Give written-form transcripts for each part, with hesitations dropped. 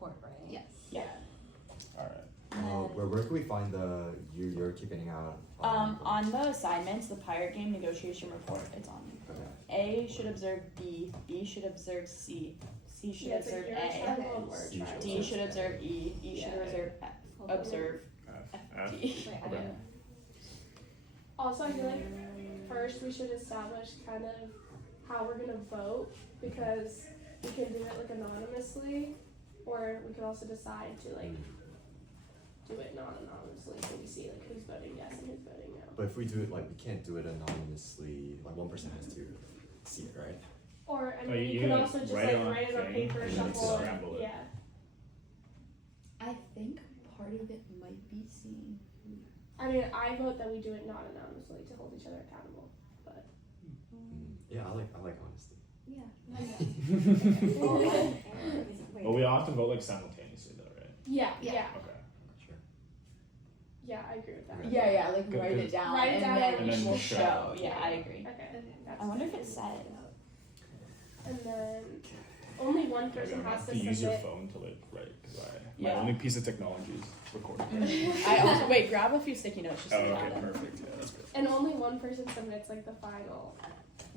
report, right? Yes. Yeah. Alright. Where can we find you're keeping out? On the assignments, the pirate game negotiation report, it's on. Okay. A should observe B should observe C should Yeah, it's observe like A, your tribal Okay. and we're C tribal. D should observe E should Yeah. observe F, observe Wait, F, D. I Okay. didn't. Also, I feel like first we should establish kind of how we're gonna vote, because we can do it like anonymously, or we can also decide to like do it non-anonymously, so we see like who's voting yes and who's voting no. But if we do it we can't do it anonymously. Like one person has to see it, right? Or I Oh, mean, you you could like, also just write like it on write it on thing, paper, and then shuffle it. scramble it. Yeah. I think part of it might be C. I mean, I vote that we do it non-anonymously to hold each other accountable. But Yeah, I like honesty. Yeah. But we all have to vote like simultaneously though, right? yeah, Yeah. yeah, Okay. Sure. yeah, I agree with that. Yeah. Yeah, like Good, write good. it down Write it and down then and we then will we'll show. show. Yeah, I agree. Okay. That's I wonder if it says. And then only one Yeah, person I'm gonna has have to to use your submit. phone to like write because my Yeah. only piece of technology is recording. I also wait. Grab a few sticky notes just Oh, so you okay, have them. perfect. Yeah, that's good. And only one person submits like the final.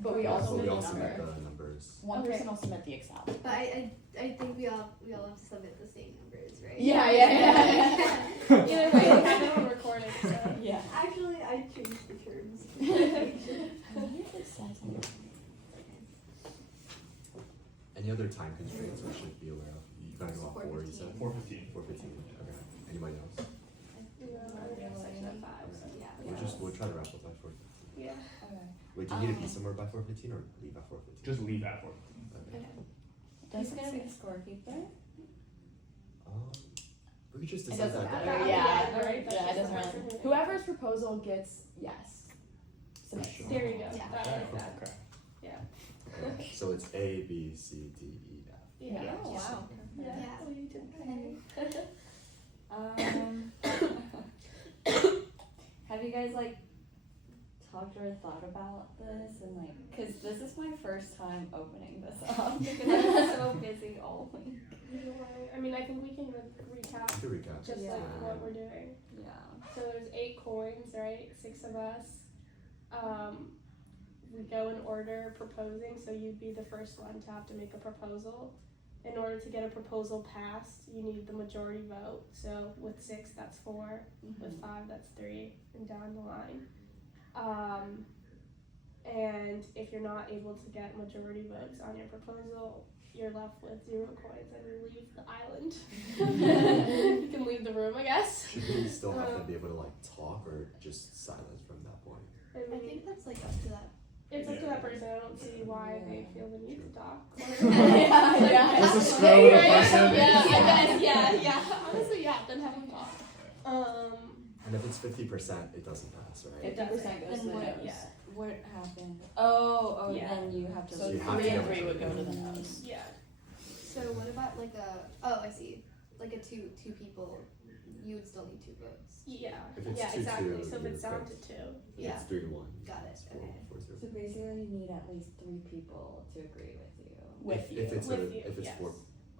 But we also So we submit all the submit number. the numbers. One Okay. person will submit the Excel. But I think we all have to submit the same numbers, right? Yeah. Either way, we have it on recording. So. Yeah. Actually, I changed the terms. I wonder if it says on the- Any other time constraints we should be aware of? You gotta go off 4, you said? 4:15. 4:15. Okay. Anybody else? No, I have section at 5. So. Yeah. We'll try to wrap up by 4:15. Yeah. Wait, do you need to be somewhere by 4:15 or leave at 4:15? Just leave at 4:15. Okay. Who's gonna be the scorekeeper? We could just It decide doesn't that. matter. Yeah, Yeah. right, that's Yeah. It just doesn't the matter. person. Whoever's proposal gets yes. Submit. Sure. There we go. Yeah. I like that. Okay. Yeah. Okay. So it's A, B, C, D, E, F. Yeah. Oh, wow. Yeah. Yeah. Well, you did great. Have you guys like talked or thought about this and like, cause this is my first time opening this up because I'm so busy all week. I mean, I think we can recap To recap. just Yeah. like what we're doing. Yeah. So there's 8 coins, right? 6 of us. We go in order proposing, so you'd be the first one to have to make a proposal. In order to get a proposal passed, you need the majority vote. So with 6, that's 4. With 5, that's 3, and down the line. And if you're not able to get majority votes on your proposal, you're left with 0 coins and you leave the island. You can leave the room, I guess. Should we still have to be able to talk or just silence from that point? I I mean, think that's up to that. it's up to that person. I don't see why they feel the need to talk. Yeah. Let's just throw Right, the right, person. yeah. Honestly, yeah. Then have them talk. And if it's 50%, it doesn't pass, right? 50% goes to the what, nose. yeah. What happened? Oh, Yeah. then you have to. So you have 3 to and go 3 would go to to the the nose. Yeah. So what about I see. Like a two people, you would still need 2 votes. Yeah. If it's Yeah. 2-2, Exactly. So if you're it's down to fixed. 2. Yeah. It's 3-1. Got it. It's Okay. 4-0. So basically, you need at least 3 people to agree with you. With you. If it's With you, if it's yes. 4.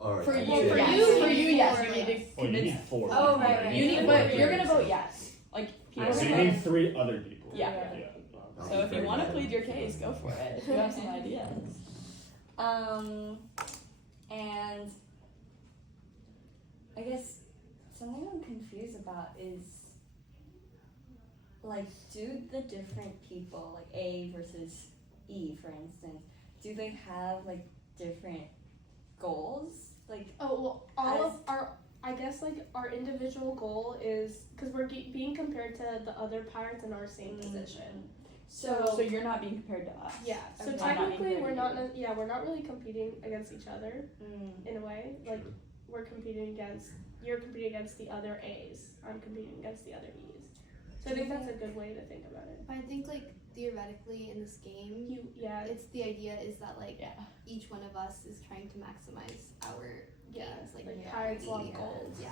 Alright. For you, Well, for yes. you, For you, yes. for You need to Oh, you convince. need 4. Oh, right. You need, Yeah. but you're gonna vote yes. Like people. Yeah, so you are need 3 other people. Yeah. Yeah. So if you want to plead your case, go for it. If you have some ideas. And I guess something I'm confused about is like, do the different people, like A versus E, for instance, do they have like different goals? Like, Oh well, all of our. I guess like our individual goal is because we're being compared to the other pirates in our same position. So you're not being compared to us. Yeah. So Okay. Not being technically, we're compared not. to We're not really competing against each other in a way. Like Sure. we're competing against. You're competing against the other A's. I'm competing against the other E's. So I think that's a good way to think about it. But I think theoretically in this game, it's the idea is that Yeah. each one of us is trying to maximize our gains. Like yeah, pirates love yeah, gold. Yeah.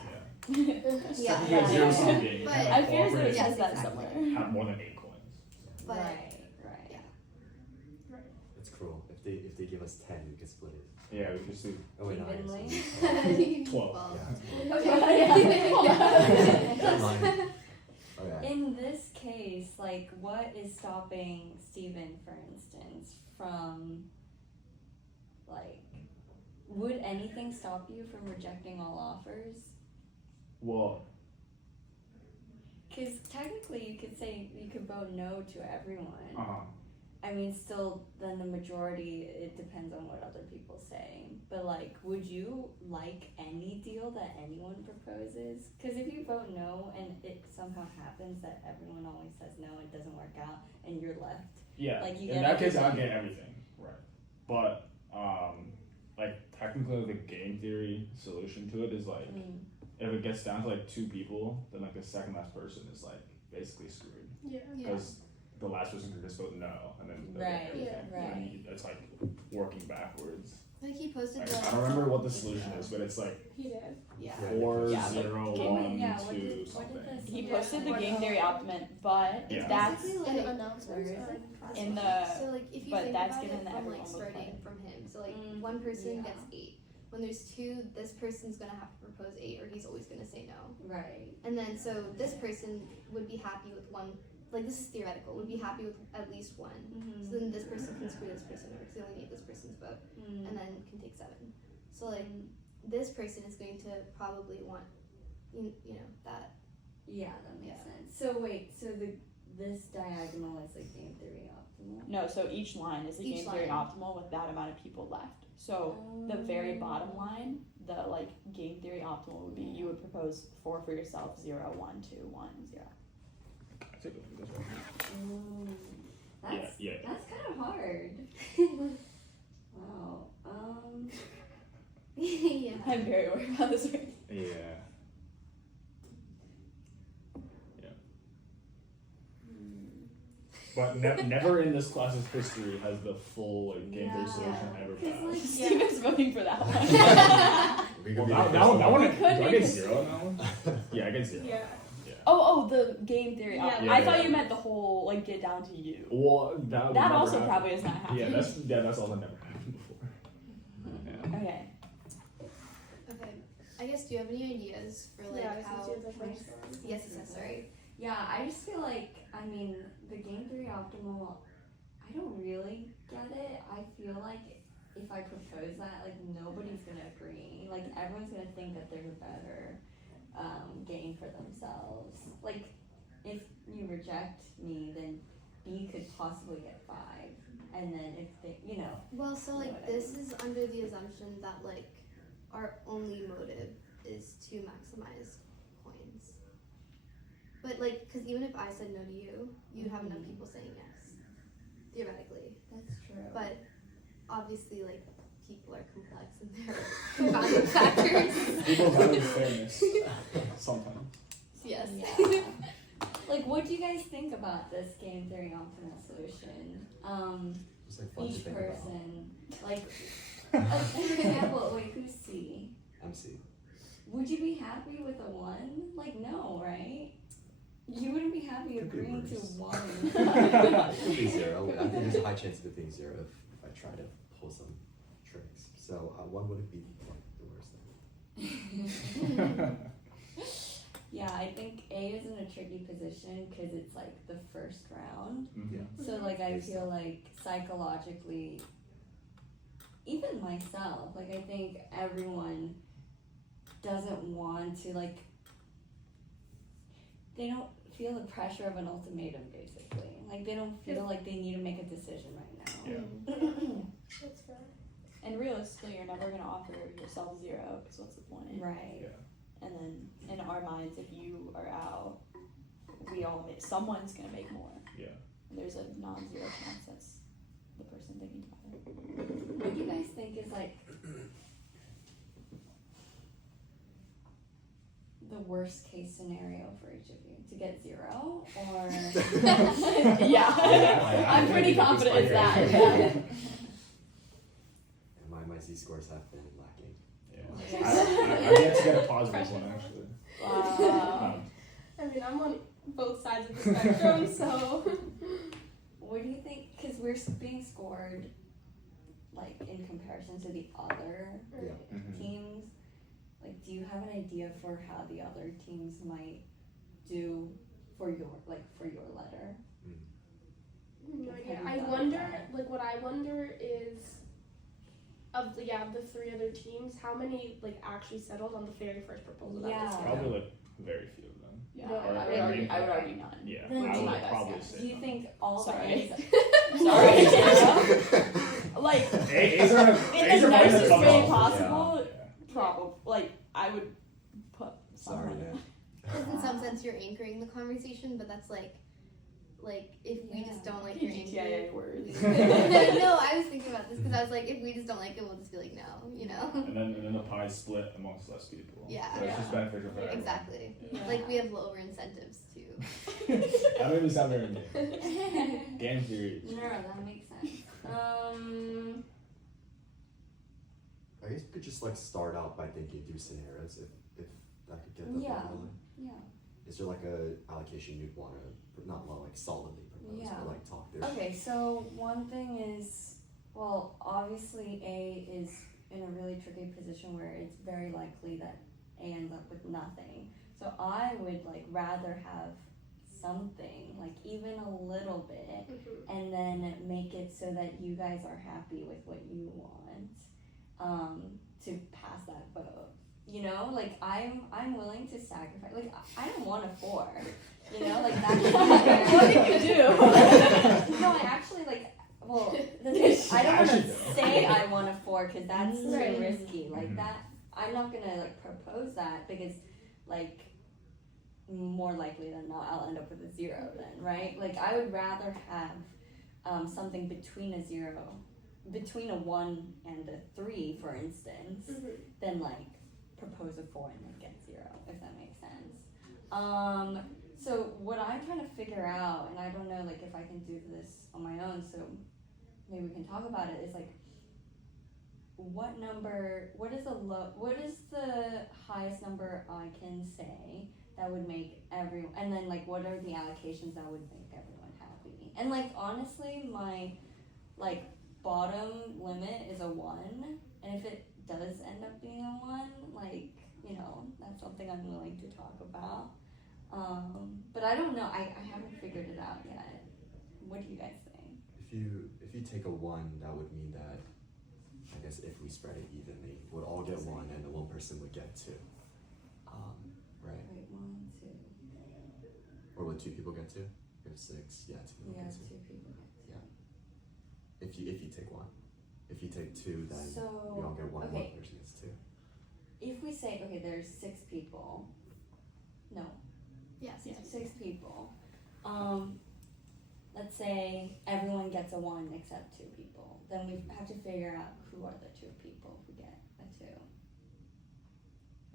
Yeah. Yeah. Zero sum game. You But- can't I feel as though it cooperate. Yes, says that exactly. somewhere. Have more than 8 coins. But right. It's cruel. If if they give us 10, we can split it. Yeah, we could see. Oh wait, no, I Evenly? guess 12. Yeah. Okay. Never mind. Okay. In this case, like, what is stopping Steven, for instance, from, like, would anything stop you from rejecting all offers? Well, Because technically you could say, you could vote no to everyone. uh-huh. I mean, still, then the majority, it depends on what other people say. But, like, would you like any deal that anyone proposes? Because if you vote no and it somehow happens that everyone always says no and it doesn't work out and you're left. Yeah. Like, you in get that case, I'd everything. get everything. Right. But, like, technically, the game theory solution to it is, like, if it gets down to, like, 2 people, then, like, the second last person is, like, basically screwed. Yeah. Because the last person can just vote no, and then they'll Right, get everything. yeah, right. And it's, like, working backwards. Like he posted Like, the. I don't remember what the solution is, but it's, like, He did. Yeah. 4, Yeah, but 0, game- 1, yeah, 2, what did something. this- He Yeah. posted the game theory optimum, but Yeah. that's Basically, In like, announcements. where is or- in the so like if you but think that's about given it that from everyone like would starting play. from him, so like Mm, one person yeah. gets 8. When there's 2, this person's gonna have to propose 8, or he's always gonna say no. Right. And then so this person would be happy with 1. Like this is theoretical. Would be happy with at least 1. So then this person can screw this person over because they only need this person's vote, and then can take 7. So like this person is going to probably want, you know that. Yeah, that makes Yeah. sense. So wait, so this diagonal is like game theory optimal? no. So each line is the Each game theory line. optimal with that amount of people left. So the very bottom line, the like game theory optimal would be you would propose 4 for yourself, 0, 1, 2, 1, 0. I take a look at this right Mm, that's Yeah, that's kind of hard. Wow. Yeah. I'm very worried about this right now. Yeah. But never in this class's history has the full like, game theory Yeah. solution ever 'Cause, passed. like, Steven's voting for that one. We Well, could be that, the that one, first do could I be get the- 0 on that one? Yeah, I get 0. Yeah. Oh, the game theory Yeah. optimal. Yeah, I thought yeah. you meant the whole like get down to you. Well, that would That never also happen. probably has not happened. Yeah, that's also never happened before. Yeah. Okay. Okay. I guess do you have any ideas for like Yeah, how? since you're the first one. Yes, sorry. Yeah, I just feel like, I mean, the game theory optimal, I don't really get it. I feel like if I propose that, like, nobody's gonna agree. Like, everyone's gonna think that there's a better game for themselves. Like, if you reject me, then B could possibly get 5. And then if they, you know. Well, so like What I this is under the assumption that like our only motive is to maximize coins. But like, because even if I said no to you, you'd have enough people saying yes, theoretically. That's true. But obviously, like people are complex and there are confounding factors. People value fairness sometimes. Yes. Yeah. Like, what do you guys think about this game theory optimal solution? Just like fun to Each think person, like, for example, wait, who's C? about. MC. Would you be happy with a 1? Like, no, right? You wouldn't be happy Could be agreeing to worse. 1. It could be 0. I think there's a high chance of it being 0 if I try to pull some tricks. So 1 wouldn't be the worst thing. Yeah, I think A is in a tricky position because it's like the first round. Yeah. So, like, I Yes. feel like psychologically, even myself, like, I think everyone doesn't want to, like, they don't feel the pressure of an ultimatum, basically. Like, they don't feel like they need to make a decision right now. Yeah. That's fair. And realistically, you're never gonna offer yourself 0, because what's the point? Right. And then in our minds, if you are out, we all someone's gonna make more. Yeah. And there's a non-zero chance that's the person thinking about it. What do you guys think is, like, the worst case scenario for each of you? To get 0 or Yeah, I'm pretty confident it's that. Yeah. And my Z scores have been lacking. Yeah. I yet to get a positive one actually. Wow. I mean, I'm on both sides of the spectrum, so what do you think? Because we're being scored like in comparison to the other Yeah. teams, like do you have an idea for how the other teams might do for your letter? No idea. Have you I thought wonder, about it? like, what I wonder is, of the 3 other teams, how many like actually settled on the very first proposal? Yeah. That was Probably like very few of them. Yeah, No, I would argue none. Yeah, Then I do would you- probably say Do you no. think all Sorry. the Sorry, Sarah. Like, A's are in A's the are probably nicest top way off. possible, Yeah. probably, like, I would put Sorry, someone. man. Because in some sense you're anchoring the conversation, but that's like if we just don't like your anchor. gtia words. No, I was thinking about this because I was like, if we just don't like it, we'll just be like, no, you know? And then the pie split amongst less people. Yeah. So it's just beneficial for everyone. Exactly. Yeah. Like we have lower incentives too. That made me sound very mean. Game theory. No, that makes sense. I guess we could just like start out by thinking through scenarios if that could get the Yeah. ball rolling. Yeah. Is there like a allocation you'd want to not want like solidly propose, Yeah. but like talk through? Okay, so one thing is, well, obviously A is in a really tricky position where it's very likely that A ends up with nothing. So I would like rather have something, like even a little bit, and then make it so that you guys are happy with what you want, to pass that vote. You know, like I'm willing to sacrifice. Like I don't want a 4. You know, like that's What did you do? No, I actually like. Well, the thing is, I don't want Actually, to though. say I want a 4 because that's Right. too risky. Like Mhm. that, I'm not gonna like propose that because, like, more likely than not, I'll end up with a 0 then, right? Like I would rather have something between a 0, between a 1 and a 3, for instance, than like propose a 4 and then get 0, if that makes sense. So what I'm trying to figure out, and I don't know like if I can do this on my own, so maybe we can talk about it, is like what is the highest number I can say that would make everyone, and then like what are the allocations that would make everyone happy? And like honestly, my like bottom limit is a 1, and if it does end up being a 1, like, you know, that's something I'm willing to talk about. But I don't know, I haven't figured it out yet. What do you guys think? If you take a 1, that would mean that I guess if we spread it evenly, we'd all get 1 and the one person would get 2. Right? Wait, 1, 2. Or would 2 people get 2? We have 6. Yeah, 2 people Yeah, get 2 2. people get 2. If you take 1. If you take 2, then So, we all get 1 and one okay. person gets 2. If we say, okay, there's 6 people. No, Yes. 6 people. Let's say everyone gets a 1 except 2 people. Then we have to figure out who are the 2 people who get a 2.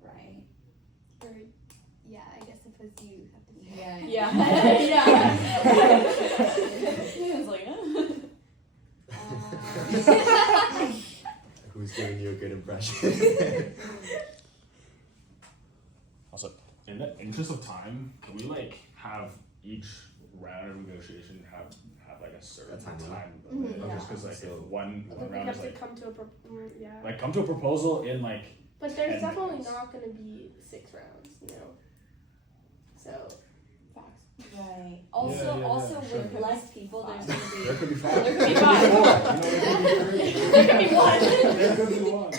Right? Or yeah, I guess suppose you have to say. Yeah. Yeah. He was like, Who's giving you a good impression? Also, in the interest of time, can we like have each round of negotiation have like a certain A time time limit? limit? Mhm. Just because like So- if one I think we round have is to like come to a come to a proposal in like But there's 10 definitely minutes. not going to be 6 rounds, you know. So facts. Right. Also, yeah, sure. with less people, there's gonna there be. could be 5. There could be There 5. could be 4. There could be 1. There could be 1.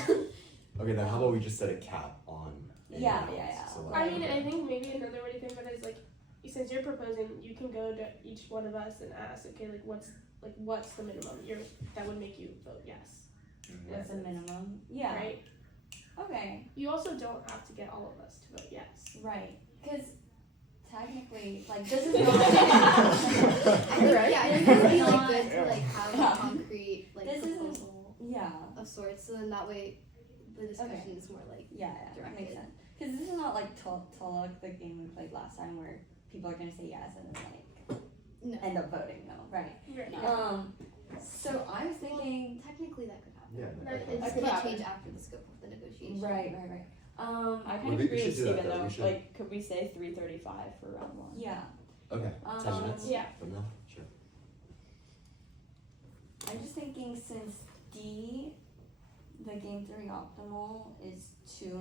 Okay, then how about we just set a cap on Yeah, anyone yeah, else? yeah. So, I like, mean, I think maybe another way to think about it is like, since you're proposing, you can go to each one of us and ask, okay, like what's the minimum that would make you vote yes, What's the minimum? Yeah. right? Okay. You also don't have to get all of us to vote yes. Right. Because technically, like, this is not. I think, Right. yeah, I think it would be like Not- good to like have Yeah. a concrete like This isn't- proposal Yeah. of sorts, so then that way the discussion is more like Yeah, that Directed. makes sense. Because this is not like Tulloch, the game we played last time, where people are gonna say yes and then like no. end up voting no, right? Right. No. So I was thinking, Technically that could happen. Yeah, Right, It That just could can't happen. change after the scope of the negotiation. right. I Well, kind of we agree should with do that, Steven though. We though. should- Like, could we say 3:35 for round 1? yeah. Okay, 10 minutes Yeah. from now? Sure. I'm just thinking, since D, the game theory optimal is 2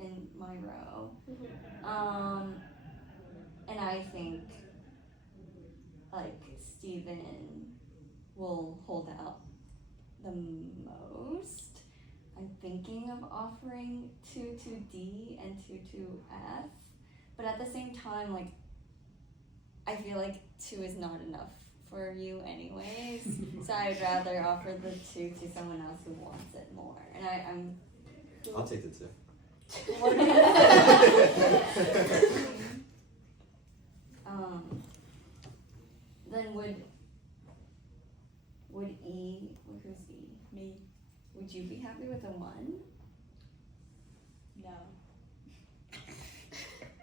in my row. And I think like Steven will hold out the most. I'm thinking of offering 2 to D and 2 to F, but at the same time, like I feel like 2 is not enough for you anyways. So I'd rather offer the 2 to someone else who wants it more. And I'm. I'll take the 2. What are you then would E, who's E? Me. Would you be happy with a 1? No.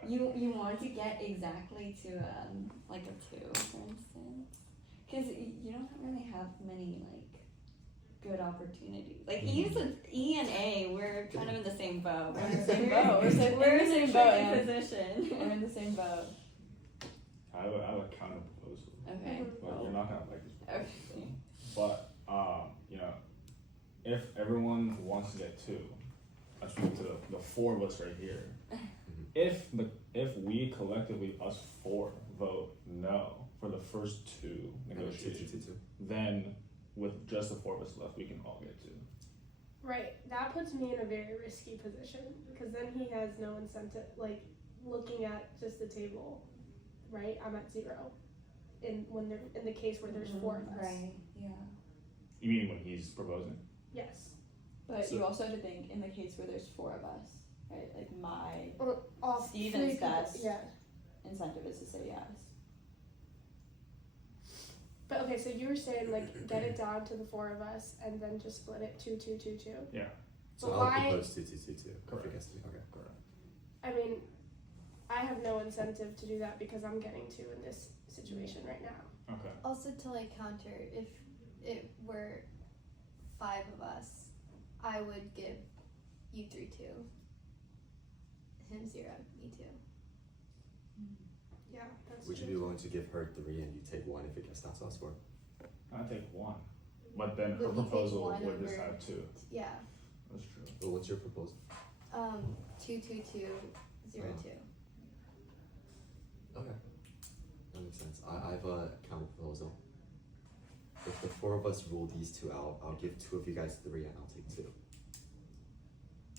You want to get exactly to like a 2, for instance, because you don't really have many like good opportunities. Like E and A, we're kind of in the same boat. We're in the same boat. We're in the same boat. Position. We're in the same boat. I have a counter proposal. Okay. But you're not gonna like this proposal. Okay. But you know, if everyone wants to get 2, I speak to the 4 of us right here. If we collectively, us 4, vote no for the first 2 negotiations, then with just the 4 of us left, we can all get 2. Right. That puts me in a very risky position because then he has no incentive. Like looking at just the table, right? I'm at 0. In the case where there's 4 of us. Right. Yeah. You mean when he's proposing? Yes. But you also have to think in the case where there's 4 of us, right? Like my Or all Steven's 3 people. best. Yeah. incentive is to say yes. But okay, so you were saying like get it down to the 4 of us and then just split it 2, 2, 2, 2. Yeah. So But I'll why? propose 2, 2, 2, 2. Correct. Okay. Correct. I mean, I have no incentive to do that because I'm getting 2 in this situation right now. Okay. Also, to like counter, if it were 5 of us, I would give you 3, 2. Him 0, me 2. Yeah, that's Would you true. be willing to give her 3 and you take 1 if it gets down to us 4? I take 1, but then her Would you take proposal 1 would just over- have 2. Yeah. That's true. Well, what's your proposal? 2, 2, 2, 0, 2. Okay. That makes sense. I have a counter proposal. If the 4 of us rule these 2 out, I'll give 2 of you guys 3 and I'll take 2.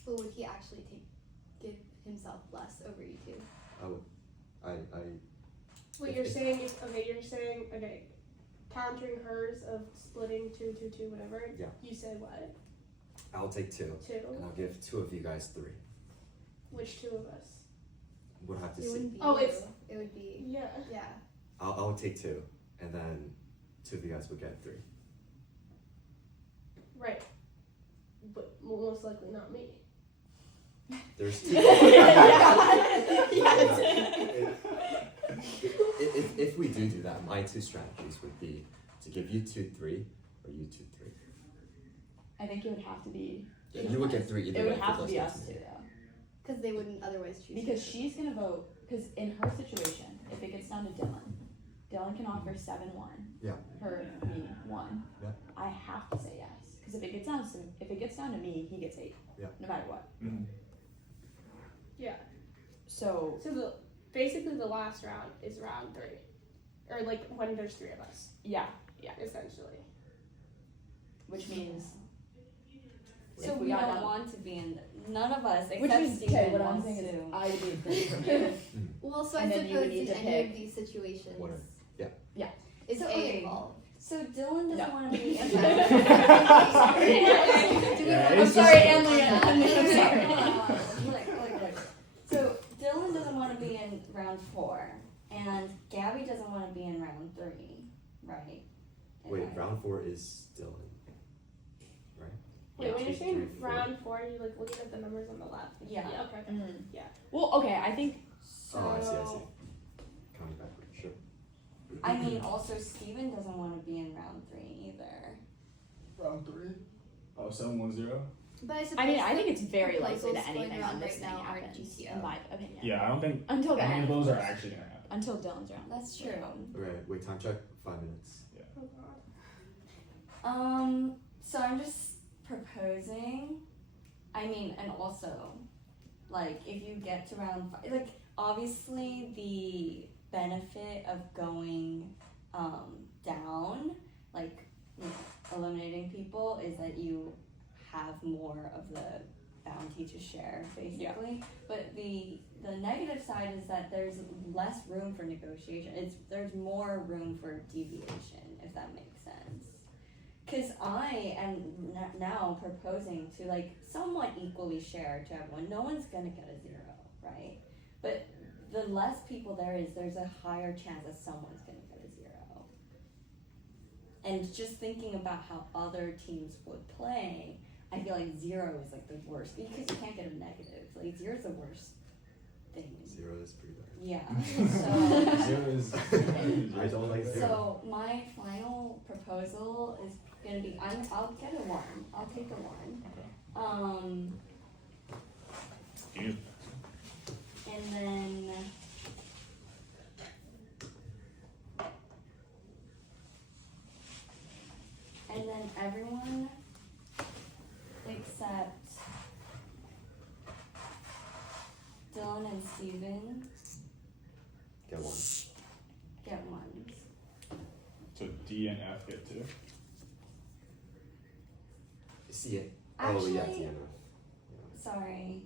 But would he actually give himself less over you 2? I would. Wait, you're saying countering hers of splitting 2, 2, 2, whatever. Yeah. You said what? I'll take 2. 2. And I'll give 2 of you guys 3. Which 2 of us? We'll have to It see. wouldn't be Oh, you. it's- It would be, Yeah. yeah. I'll take 2, and then 2 of you guys would get 3. Right. But most likely not me. There's 2. If we do that, my 2 strategies would be to give you 2, 3, or you 2, 3. I think it would have to be. Yeah, you would get 3 either It way. would have for to be those us guys. two, though. Because they wouldn't otherwise choose Because you. she's gonna vote. Because in her situation, if it gets down to Dylan can offer 7-1. Yeah. Her, me, 1. Yeah. I have to say yes. Because if it gets down to me, he gets 8. Yeah. No matter what. Mm-hmm. Yeah. So So basically the last round is round 3. Or like when there's 3 of us, yeah, essentially. which means So if we got don't down- want to be in. None of us which except means Steven what I'm wants saying is to. I would be agreeing from you. Well, so And I then you would suppose need in to any of pick these situations, Whatever. Yeah. is So, A okay. involved? So Dylan doesn't No. want to be in. Sorry. Do we Yeah, want it's to sorry, vote on Emily, that? I'm sorry. Look. So Dylan doesn't want to be in round 4, and Gabby doesn't want to be in round 3, right? Wait, And I- round 4 is Dylan. Right? Wait, when you're 2, saying 3, 4. round 4, you're like looking at the numbers on the left. Yeah. Okay. Mm. Yeah. Well, okay, I think So, Oh, I see. Counting backwards, sure. I mean, also Steven doesn't want to be in round 3 either. Round 3. Oh, 7-1-0. But I suppose I mean I think the it's very likely proposals that going anything around on this right thing now are happens, GTO. in my opinion. Yeah, I don't think Until the any end. of those are actually gonna happen. Until Dylan's round. That's true. Okay, wait, time check. 5 minutes. Oh god. So I'm just proposing. I mean, and also, like, if you get to round 5, like, obviously the benefit of going down, like, you know, eliminating people, is that you have more of the bounty to share, basically. But the negative side is that there's less room for negotiation. There's more room for deviation, if that makes sense. Because I am now proposing to, like, somewhat equally share to everyone. No one's gonna get a 0, right? But the less people there's a higher chance that someone's gonna get a 0. And just thinking about how other teams would play, I feel like 0 is like the worst because you can't get a negative. Like 0 is the worst thing. 0 is pretty bad. Yeah. So 0 is. I don't like 0. so my final proposal is gonna be I'll get a 1. I'll take a 1. You- And then everyone except Dylan and Steven Get 1. get 1s. So D and F get 2. See it. Actually, Oh, yeah, Deanna. sorry.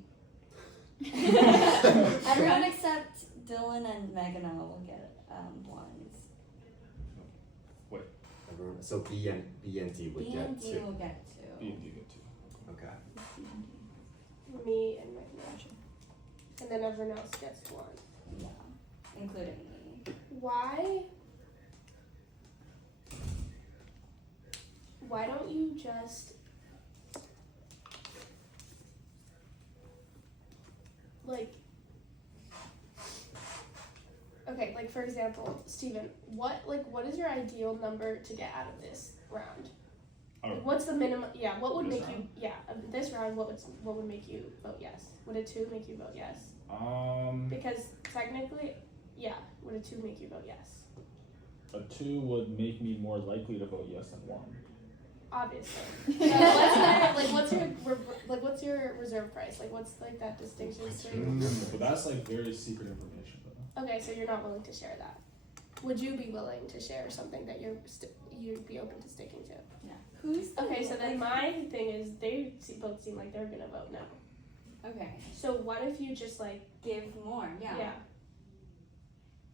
Everyone except Dylan and Megan will get 1s. Everyone, so B and D would B get and D 2. will get B 2. and D get 2. Okay. Me and Megan. And then everyone else gets 1. Yeah, including me. Why don't you just okay, like for example, Steven, what is your ideal number to get out of this round? Oh. Like, what's the minimum? Yeah, what would This make round? you? Yeah, this round. What would make you vote yes? Would a 2 make you vote yes? Because Because technically, yeah, would a 2 make you vote yes? a 2 would make me more likely to vote yes than 1. Obviously. So what's your reserve price? Like what's like that distinction between? But that's like very secret information though. Okay, so you're not willing to share that. Would you be willing to share something that you'd be open to sticking to? Who's the Okay, so then my thing is both seem like they're gonna vote no. Okay, So what if you just like give more. Yeah.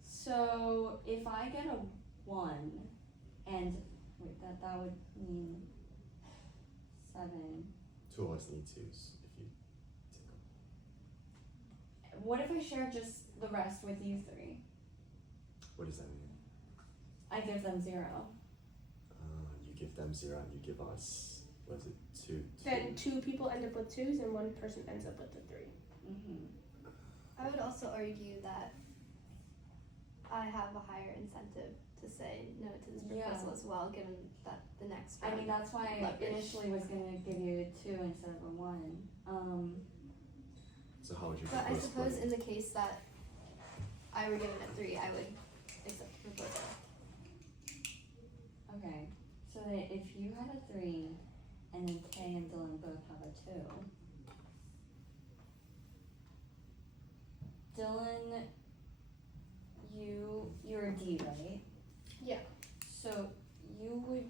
So if I get a 1, and wait, that would mean 7. 2 of us need 2s if you take What if I share just the rest with you 3? What does that mean? I give them 0. You give them 0 and you give us, what is it, 2? then 2 people end up with 2s and 1 person ends up with a 3. Mm-hmm. I would also argue that I have a higher incentive to say no to this proposal as well, given that the next I round. mean, that's why I Leverage. initially was gonna give you a 2 instead of a 1. So how would you But I propose suppose splitting? in the case that I were given a 3, I would accept the proposal. Okay, so that if you had a 3, and then Kay and Dylan both have a 2. Dylan, you're a D, right? Yeah. So you would,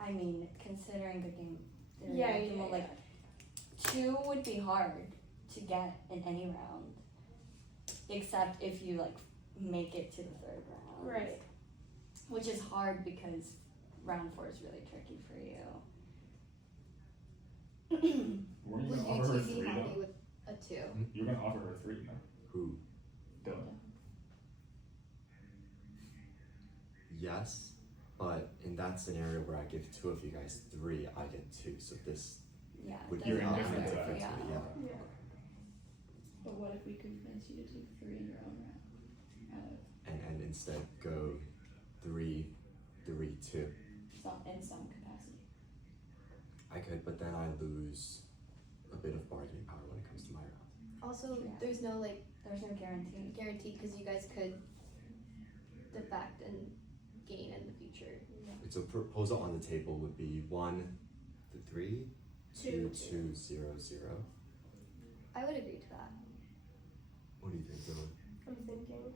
I mean, considering the game theory, Yeah, optimal, like 2 would be hard to get in any round, except if you like make it to the 3rd round. Right. Which is hard because round 4 is really tricky for you. Weren't you Would gonna you offer her 2 be 3 happy though? with a 2? You're gonna offer her 3 no? Who? Dylan. Yes, but in that scenario where I give 2 of you guys 3, I get 2. So this Yeah, would it be You're doesn't an matter. indifferent to alternative that. to it, yeah. Yeah. But what if we convince you to take 3 in your own round? And instead go 3, 3, 2. In some capacity. I could, but then I lose a bit of bargaining power when it comes to my round. Also, Yeah. there's no like There's no guarantee. guarantee because you guys could defect and gain in the future. so proposal on the table would be 1 to 3, 2 to 0 0. I would agree to that. What do you think, Dylan? I'm thinking.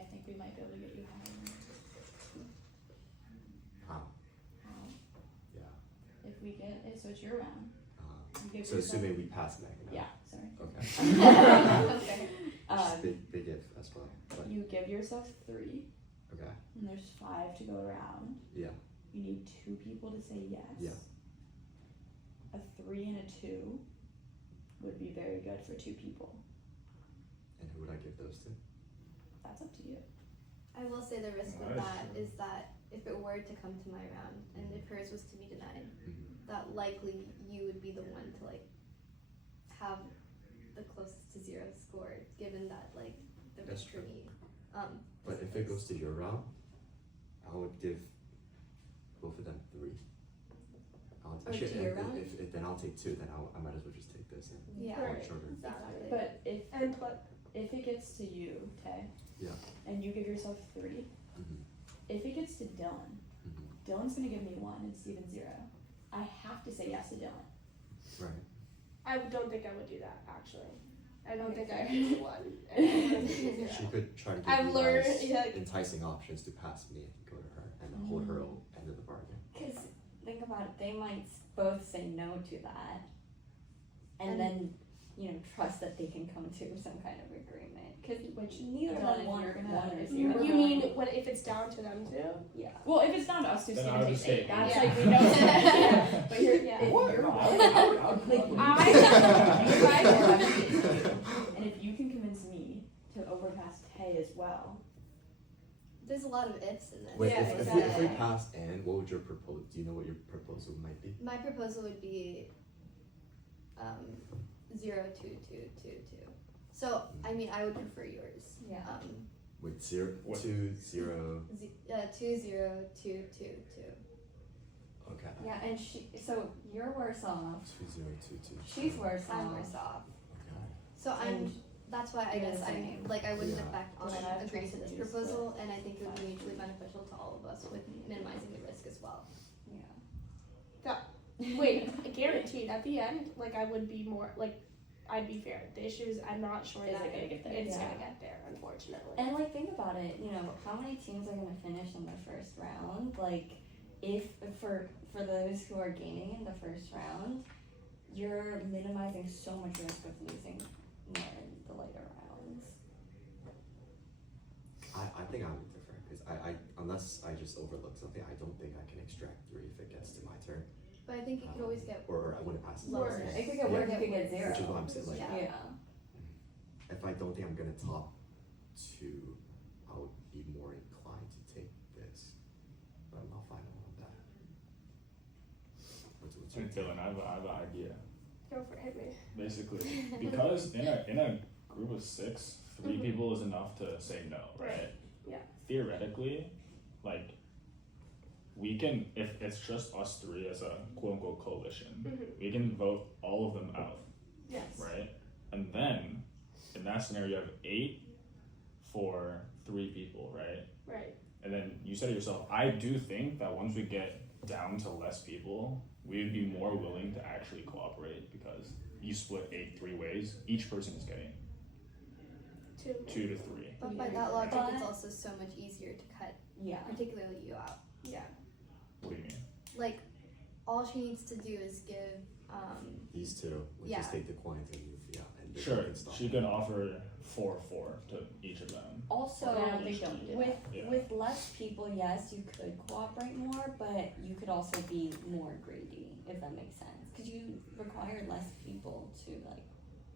I think we might be able to get you higher. How? How? Yeah. If we get it, so it's your round. You give So yourself- assuming we pass Meg. No? Yeah, sorry. Okay. Okay. Just big if as well. But, You give yourself 3, okay. and there's 5 to go around. Yeah. You need 2 people to say yes. Yeah. A 3 and a 2 would be very good for 2 people. And who would I give those to? That's up to you. I will say the risk with Nice. that is that if it were to come to my round and if hers was to be denied, that likely you would be the one to like have the closest to 0 score, given that like the That's risk for true. me. But if it goes to your round, I would give both of them 3. Or to your round? If then I'll take 2. Then I might as well just take this and Yeah. call it Right. shorter. Exactly. But if And plus, it gets to you, Tay, Yeah. and you give yourself 3, Mhm. if it gets to Dylan, Mhm. Dylan's gonna give me 1 and Steven 0. I have to say yes to Dylan. Right. I don't think I would do that actually. I don't Okay, think I fair. would do 1. And I would do She 0. could try to give I've you learned, guys yeah. enticing options to pass me and go to her and hold her end of the bargain. Because think about it, they might both say no to that, and And- then trust that they can come to some kind of agreement. Because Which neither Dylan, of them if want you're gonna- 1 or if 0. you're You mean if it's down to them too? Yeah. Well, if it's down to us two, Then I Steven would takes just say 8. That's yeah. like we know. Yeah. But you're, Yeah. if What? you're No, right, I would like, I- you guys are having and if you can convince me to overpass Tay as well, There's a lot of ifs in this. Wait, Yeah, if exactly. we pass and what would your proposal? Do you know what your proposal might be? My proposal would be 0 2 2 2 2. So I mean I would prefer yours. Yeah. With 0 What? 2 0. 2 0 2 2 2. Okay. Yeah, and so you're worse off. 2 0 2 2. She's worse I'm off. worse off. Okay. So I'm. That's why I You're guess the same. I wouldn't Yeah. affect Well, then I have agree to trust this in you, proposal, and I think it would be mutually beneficial to all of us with minimizing the risk as well. Yeah. Wait, guaranteed at the end, like I would be more like I'd be fair. The issue is I'm not sure Is that it gonna get there? it's Yeah. gonna get there, unfortunately. And like think about it, how many teams are gonna finish in the first round? Like if for those who are gaining in the first round, you're minimizing so much risk of losing more in the later rounds. I think I would differ because I unless I just overlook something, I don't think I can extract 3 if it gets to my turn. But I think you could always get Or I wouldn't pass it. Worse. It could get worse, it could get 0. Which is what I'm saying. Like, Yeah. Yeah. if I don't think I'm gonna top 2, I would be more inclined to take this. But I'm not final on that. What's your And Dylan, I have an idea. Go for it, hit me. Basically, because in a group of 6, 3 people is enough to say no, right? Yeah. Theoretically, like we can, if it's just us 3 as a quote unquote coalition, we can vote all of them out, Yes. right? And then in that scenario, you have 8 for 3 people, right? Right. And then you said to yourself, I do think that once we get down to less people, we would be more willing to actually cooperate because you split 8 3 ways. Each person is getting 2. 2 to 3. But by that logic, But- it's also so much easier to cut, Yeah. particularly you out. Yeah. What do you mean? Like, all she needs to do is give, These 2 would Yeah. just take the coins and move, and they Sure, can stop. she could offer 4 to each of them. Also, But I don't think Dylan did with Yeah. with less people, yes, you could cooperate more, but you could also be more greedy, if that makes sense, because you require less people to like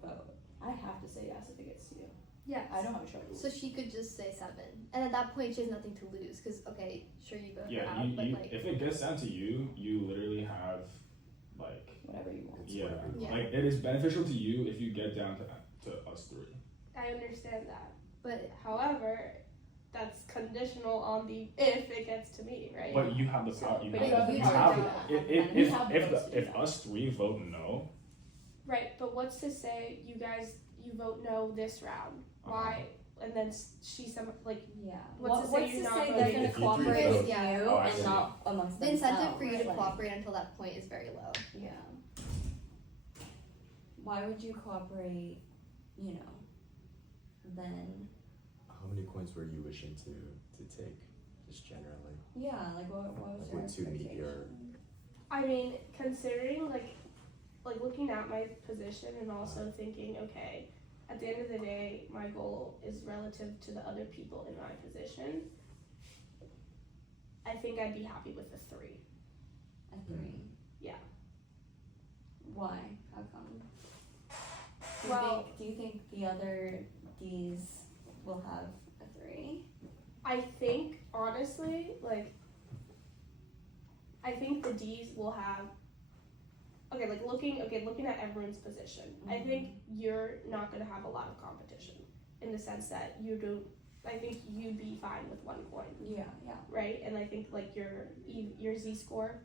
vote. I have to say yes if it gets to you. yeah. I don't have a choice. So she could just say 7. And at that point, she has nothing to lose, because, okay, sure, you vote her Yeah, out, but you like, if it gets down to you, you literally have like Whatever you want. It's yeah, whatever. Yeah. like it is beneficial to you if you get down to us 3. I understand that. but However, that's conditional on the if it gets to me, right? But you have the power. You But have, you have the- the you power have to it. do that. If You have the if votes to do if that. us 3 vote no, Right, but what's to say you guys you vote no this round? Why? and then she's some like Yeah. What's to say What's you're to not say voting? they're If gonna you cooperate vote- with you Yeah. Oh, I and see. not amongst The themselves? incentive for you to like, cooperate until that point is very low. Yeah. Why would you cooperate? You know. Then. How many coins were you wishing to take, just generally? Yeah. Like what was Like your what to meet your- expectation? I mean, considering like looking at my position and also thinking, okay, at the end of the day, my goal is relative to the other people in my position. I think I'd be happy with a 3. A 3. Yeah. Why? How come? Well- Do you think the other D's will have a 3? I think honestly, like, I think the D's will have. Okay, like looking at everyone's position, I think you're not gonna have a lot of competition in the sense that you do. I think you'd be fine with 1 coin, Yeah. Yeah. right? And I think like your Z score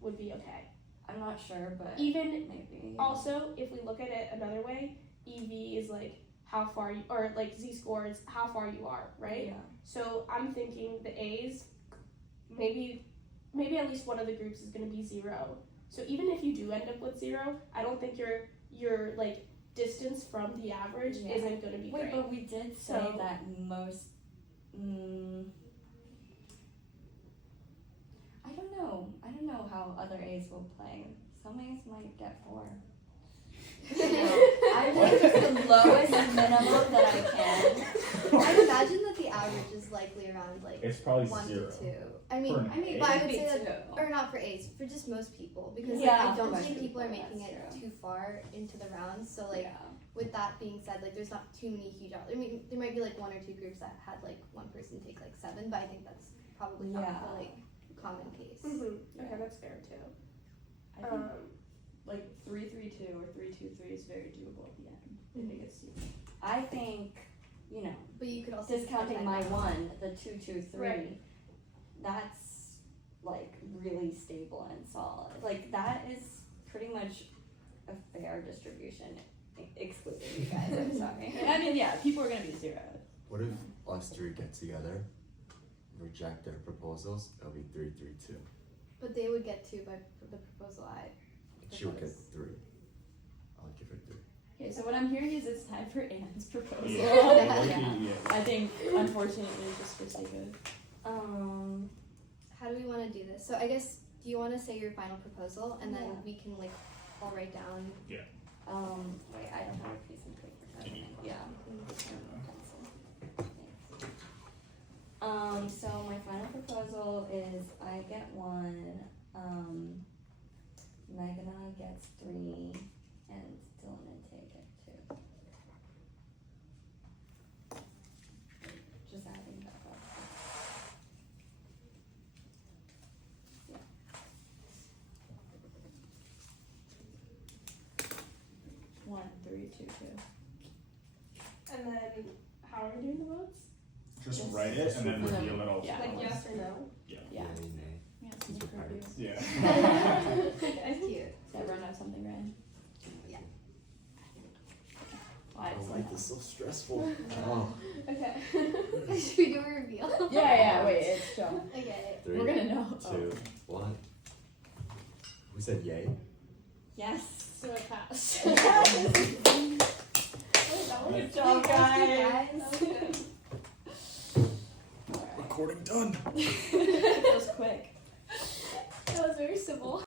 would be okay. I'm not sure, but Even maybe. also, if we look at it another way, EV is like how far you, or like Z score is how far you are, right? Yeah. So I'm thinking the A's, maybe at least one of the groups is going to be 0. So even if you do end up with 0, I don't think your like distance from the average Yeah. isn't going to be Wait, great. but we did say So- that most. I don't know how other A's will play. Some A's might get 4. I think just the lowest minimum that I can. I'd imagine that the average is likely around like It's probably 1 0. to 2. I mean, For an A? but I would Maybe say that, 2. or not for A's, for just most people, because Yeah, like, I for don't most think people are people, making it that's true. too far into the rounds. So like, Yeah. with that being said, like there's not too many huge I mean, there might be like 1 or 2 groups that had like one person take like 7, but I think that's probably not Yeah. the like common case. Okay, that's fair too. I think like 3-3-2 or 3-2-3 is very doable at the end. If it gets to I think, you know, But you could also discounting my decide- 1, the 2-2-3, Right. that's like really stable and solid. Like that is pretty much a fair distribution, excluding you guys. I'm sorry. I mean, yeah, people are gonna be 0. What if us 3 get together, reject their proposals? It'll be 3-3-2. But they would get 2 by the proposal I. She would get proposed. 3. I'll give her 3. Okay, so what I'm hearing is it's time for Anne's proposal. Yeah. I think, unfortunately, just for sake of. How do we want to do this? So I guess, do you want to say your final proposal and then Yeah. we can like all write down? Wait, I don't have a piece of paper. Yeah. So my final proposal is I get 1, Meghna gets 3, and Dylan and Tay get 2. Just adding that up. Yeah. 1, 3, 2, 2. And then how are we doing the votes? Just write it and then reveal it all. Yeah. Like yes or no? Yeah. Yay, nay. Yeah, it's These for are you. pirates. Yeah. That's cute. Does everyone have something ready? Yeah. Why? Oh, life is so stressful. Oh. Okay. Should we do a reveal? Yeah, wait, it's chill. Okay. 3, We're gonna know. 2, 1. Who said yay? Yes. So I passed. Good job, guys. Recording done. That was quick. That was very civil.